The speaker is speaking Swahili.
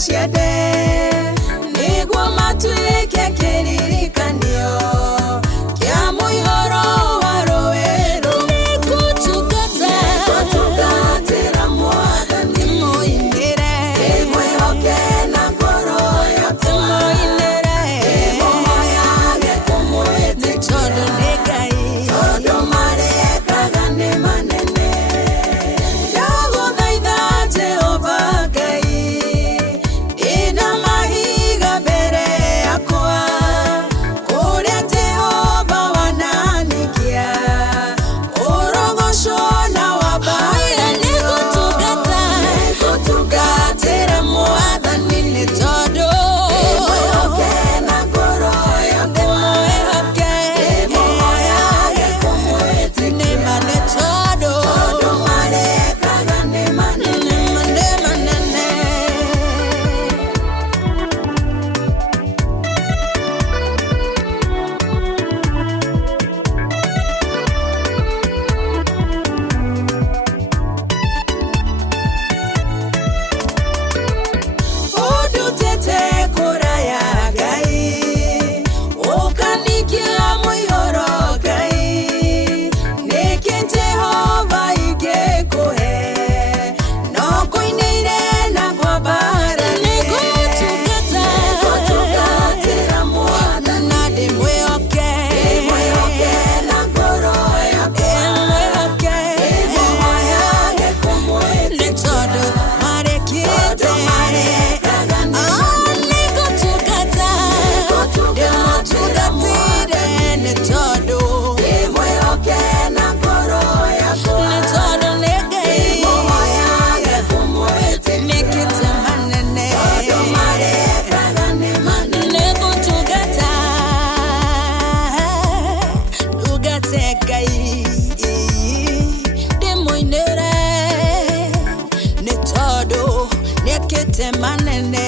maciende niguo matuike kiririkanio kia muihoro wa rũĩ nigutugatĩra Mwathani moinĩre mwĩhoke na ngoro yaku moyage kũmwĩtĩkia tondũ nĩ Ngai tondũ marekaga nĩ manene ndagũthaitha Jehova Ngai ina mahiga mbere yakwa kũrĩa Jehova wananikia ũrogoco na wambare nĩgũtungatĩra Mwathani nĩ tondũ mwĩhoke na ngoro yakwa moyage kũmwĩtĩkia nĩ tondũ marekaga nĩ manene Udutete kuraya Ngai ukanikia muihoro Ngai niki Jehova ingĩkũhe no kũinĩire na kwambara nĩgũtungatĩra Mwathani na ndĩmwĩhoke na ngoro yakwa moyage kũmwĩtĩkia nĩ tondũ marekĩte ndĩmũtungatĩre nĩ tondũ mwĩhoke na ngoro yakwa nĩ tondũ nĩ Ngai moyage kũmwĩtĩkia nĩkĩte manene tondũ marekaga nĩ manene nĩgũtungata ndungate Ngai ndĩmũinĩre nĩ tondũ nĩkĩte manene